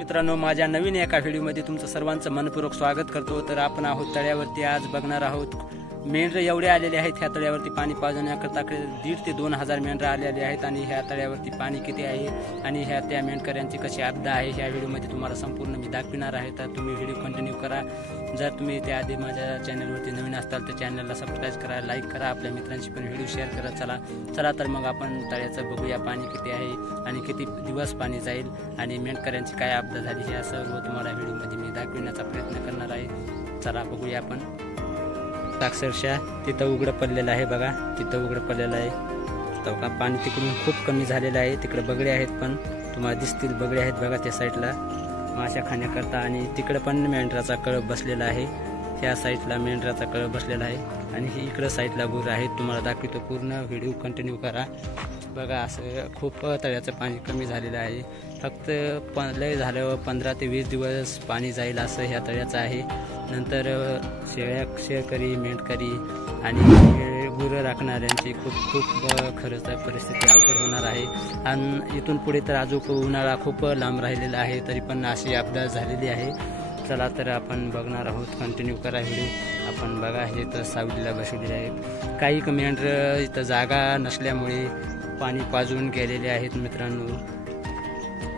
मित्रांनो, माझ्या नवीन एका व्हिडिओमध्ये तुमचं सर्वांचं मनपूर्वक स्वागत करतो। तर आपण आहोत तळ्यावरती, आज बघणार आहोत मेंढरे एवढे आलेले आहेत ह्या तळ्यावरती पाणी पाजण्याकरता 1,500 ते 2,000 मेंढरे आलेले आहेत आणि ह्या तळ्यावरती पाणी किती आहे आणि ह्या त्या मेंढकऱ्यांची कशी आपदा आहे ह्या व्हिडिओमध्ये तुम्हाला संपूर्ण मी दाखविणार आहे। तर तुम्ही व्हिडिओ कंटिन्यू करा। जर तुम्ही त्याआधी माझ्या चॅनलवरती नवीन असाल तर चॅनलला सबस्क्राइब करा, लाईक करा, आपल्या मित्रांशी पण व्हिडिओ शेअर करा। चला तर मग आपण तळ्याचं बघूया पाणी किती आहे आणि किती दिवस पाणी जाईल आणि मेंढकऱ्यांची काय आपदा झाली हे सर्व तुम्हाला व्हिडिओमध्ये मी दाखविण्याचा प्रयत्न करणार आहे। चला बघूया आपण। अक्षरशः तिथं उघडं पडलेलं आहे, बघा तिथं उघडं पडलेलं आहे। का पाणी तिकडून खूप कमी झालेलं आहे। तिकडे बगडे आहेत, पण तुम्हाला दिसतील बगडे आहेत बघा त्या साईडला माशा खाण्याकरता, आणि तिकडे पण मेंढराचा कळप बसलेला आहे। ह्या साईडला मेंढराचा कळप बसलेला आहे आणि ही इकडं साईडला गुर आहेत। तुम्हाला दाखवतो, पूर्ण व्हिडिओ कंटिन्यू करा। बघा असं खूप तळ्याचं पाणी कमी झालेलं आहे। फक्त लय झालं 15 ते 20 दिवस पाणी जाईल असं ह्या तळ्याचं आहे। नंतर शेळकरी, मेंढकरी आणि गुरं राखणाऱ्यांची खूप खरंच परिस्थिती अवघड होणार आहे। आणि इथून पुढे तर अजून उन्हाळा खूप लांब राहिलेला आहे, तरी पण अशी आपदा झालेली आहे। चला तर आपण बघणार आहोत, कंटिन्यू करा व्हिडिओ। आपण बघा हे तर सावलीला बसवलेले आहेत। काही मेंढरं इथं जागा नसल्यामुळे पाणी पाजून गेलेले आहेत। मित्रांनो,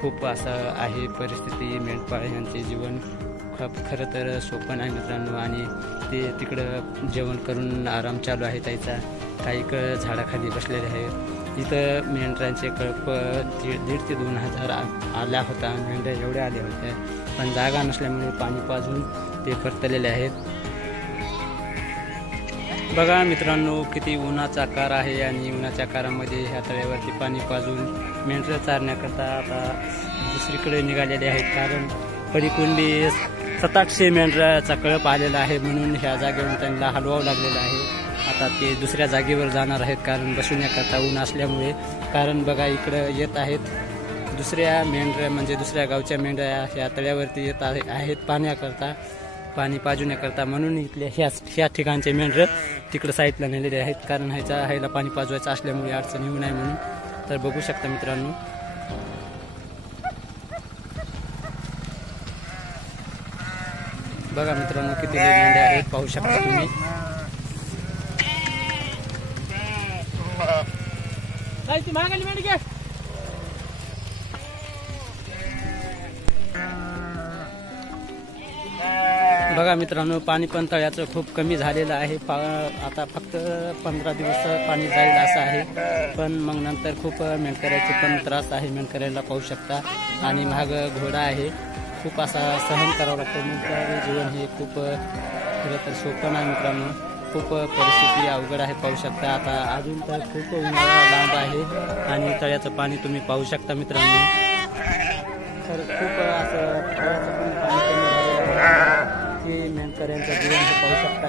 खूप असं आहे परिस्थिती। मेंढपाळांचे जीवन खरं तर सोपं नाही मित्रांनो, आणि ते तिकडं जेवण करून आराम चालू आहे त्याचा। काही झाडाखाली बसलेले आहेत। इथं मेंढरांचे कळप 1,500 ते 2,000 आल्या होता, मेंढ्या एवढ्या आल्या होत्या, पण जागा नसल्यामुळे पाणी पाजून ते परतलेले आहेत। बघा मित्रांनो, किती उन्हाचा कार आहे आणि उन्हाच्या कारामध्ये ह्या तळ्यावरती पाणी पाजून मेंढरं चारण्याकरता आता दुसरीकडे निघालेले आहेत। कारण पडीकुंडी 700 मेंढराचा कळप आलेला आहे, म्हणून ह्या जागेवरून त्यांना हलवावं लागलेलं आहे। आता ते दुसऱ्या जागेवर जाणार आहेत, कारण बसवण्याकरता ऊन असल्यामुळे। कारण बघा इकडं येत आहेत दुसऱ्या मेंढऱ्या, म्हणजे दुसऱ्या गावच्या मेंढऱ्या ह्या तळ्यावरती येत आहेत पाण्याकरता, पाणी पाजवण्याकरता, म्हणून इथल्या ह्या ठिकाणचे मेंढरं तिकडं साईडला नेलेले आहेत। कारण ह्याला पाणी पाजवायचं असल्यामुळे अडचण येऊ नये म्हणून। तर बघू शकता मित्रांनो, बघा मित्रांनो किती मेंढ्या आहेत, पाहू शकता तुम्ही। बघा मित्रांनो, पाणी पण तळ्याचं खूप कमी झालेलं आहे। आता फक्त 15 दिवस पाणी जाईल असं आहे, पण मग नंतर खूप मेंढकऱ्याचे पण त्रास आहे। मेंढकऱ्याला पाहू शकता, आणि महाग घोडा आहे, खूप असा सहन करावं लागतं। मेंढकरी जीवन हे खूप खरं तर सोपं नाही मित्रांनो, खूप परिस्थिती अवघड आहे, पाहू शकता। आता अजून तर खूप उन्हाळा लांब आहे आणि तळ्याचं पाणी तुम्ही पाहू शकता मित्रांनो। खरं खूप असं पाणी कमी झालेलं आहे की मेंढकऱ्यांचं जीवन हे पाहू शकता।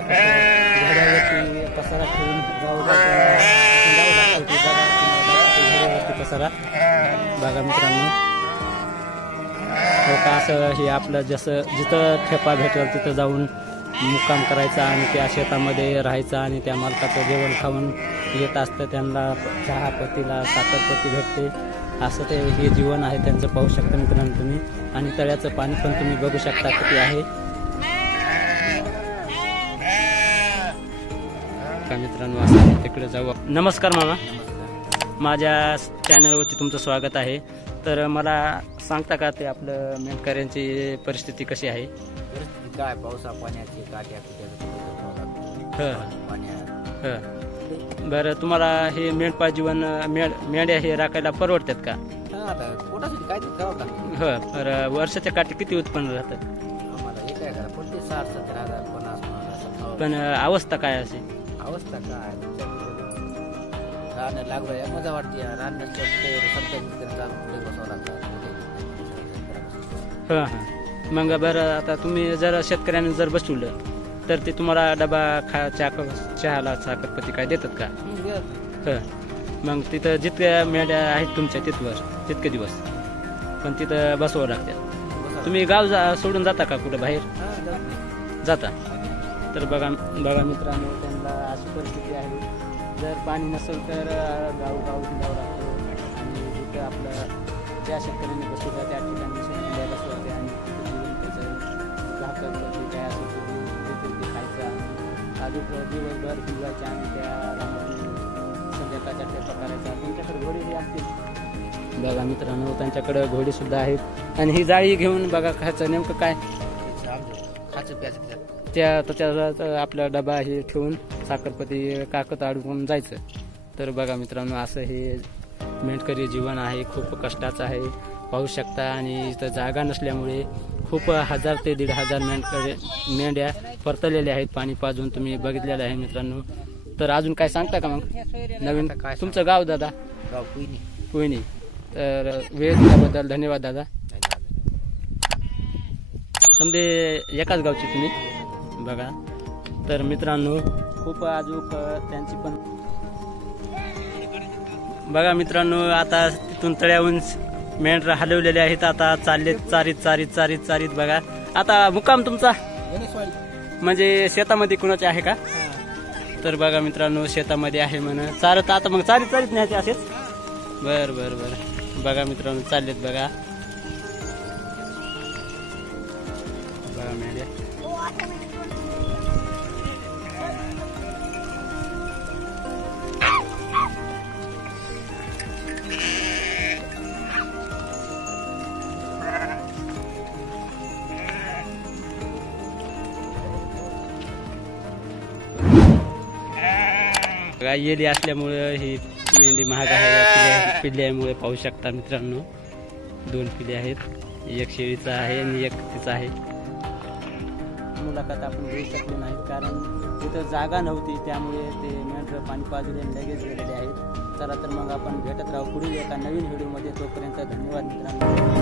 घोड्यावरती पसारा ठेवून जावं लागतं पसारा, बघा मित्रांनो। हो का, असं हे आपलं जसं जिथं ठेपा भेटेल तिथं जाऊन मुक्काम करायचा आणि त्या शेतामध्ये राहायचं, आणि त्या मालकाचं जेवण खाऊन येत असतं, त्यांना चहापत्तीला साखरपत्ती भेटते, असं ते हे जीवन आहे त्यांचं, पाहू शकता मित्रांनो तुम्ही। आणि तळ्याचं पाणी पण तुम्ही बघू शकता किती आहे का मित्रांनो। असं तिकडे जाऊ। नमस्कार मामा, माझ्या चॅनलवरती तुमचं स्वागत आहे। तर मला सांगता का ते आपलं मेंढकऱ्यांची परिस्थिती कशी आहे? काय पावसा पाण्याची काट्या बरं, तुम्हाला हे मेंढपाळ जीवन मेंढ्या हे राखायला परवडतात का? हो, बरं, वर्षाच्या काठी किती उत्पन्न राहतात? पण अवस्था काय असे? अवस्था काय राहणं लागलं मजा वाटते। हां हां, मग बरं, आता तुम्ही जर शेतकऱ्यांनी जर बसवलं तर ते तुम्हाला डबा चहाला साखरपत्ती काय देतात का? हां, मग तिथं जितक्या मेंढ्या आहेत तुमच्या तितके दिवस पण तिथं बसवावं लागतात। तुम्ही गाव सोडून जाता का कुठं बाहेर जाता? तर बघा मित्रांनो, त्यांना अशी परिस्थिती आहे, जर पाणी नसेल तर गाव जावं लागतं, आणि जिथं आपलं ज्या शेतकऱ्यांनी बसवलं त्या ठिकाणी साखरपट्टी काय असेल ते खायचं आणि अजून दिवसभर भिजवायचे आणि त्या रानातून संध्याकाळचा ठेचा करायचा. तुमच्याकडे घोडे असतील बघा मित्रांनो, त्यांच्याकडे घोडे सुद्धा आहेत. आणि ही जाळी घेऊन बघा खायचं नेमकं काय खायचं प्यायचं त्याच्यात आपला डबा हे ठेवून साखरपती काकत अडकून जायचं. तर बघा मित्रांनो, असं हे मेंढकरी जीवन आहे, खूप कष्टाचं आहे पाहू शकता. आणि इथं जागा नसल्यामुळे खूप 1000 ते 1500 मेंढ्या परतलेल्या आहेत पाणी पाजून, तुम्ही बघितलेलं आहे मित्रांनो. तर अजून काय सांगता का मग नवीन? काय तुमचं गाव दादा? गाव कोयनी. तर वेळ दिल्याबद्दल धन्यवाद दादा. समजे एकाच गावची तुम्ही बघा. तर मित्रांनो, खूप अजून त्यांची पण बघा मित्रांनो, आता तिथून तळ्याहून मेंढरा हलवलेले आहेत. आता चाललेत चारीत बघा. आता मुक्काम तुमचा म्हणजे शेतामध्ये कुणाचे आहे का? तर बघा मित्रांनो, शेतामध्ये आहे म्हणा चारत. आता मग चारीत न्यायचे असेच. बर बघा मित्रांनो, चाललेत बघा मेंढ्या. येली असल्यामुळे ही मेंढी महाग आहे. पिल्ल्यामुळे पाहू शकता मित्रांनो, 2 पिल्ले आहेत. एक शेळीचा आहे आणि एक तिचा आहे. मुलाखत आपण घेऊ शकलो नाही कारण तिथं जागा नव्हती, त्यामुळे ते मेंढर पाणी पाजले लगेच गेलेले आहेत. चला तर मग आपण भेटत राहू पुढील एका नवीन व्हिडिओमध्ये. तोपर्यंत धन्यवाद मित्रांनो.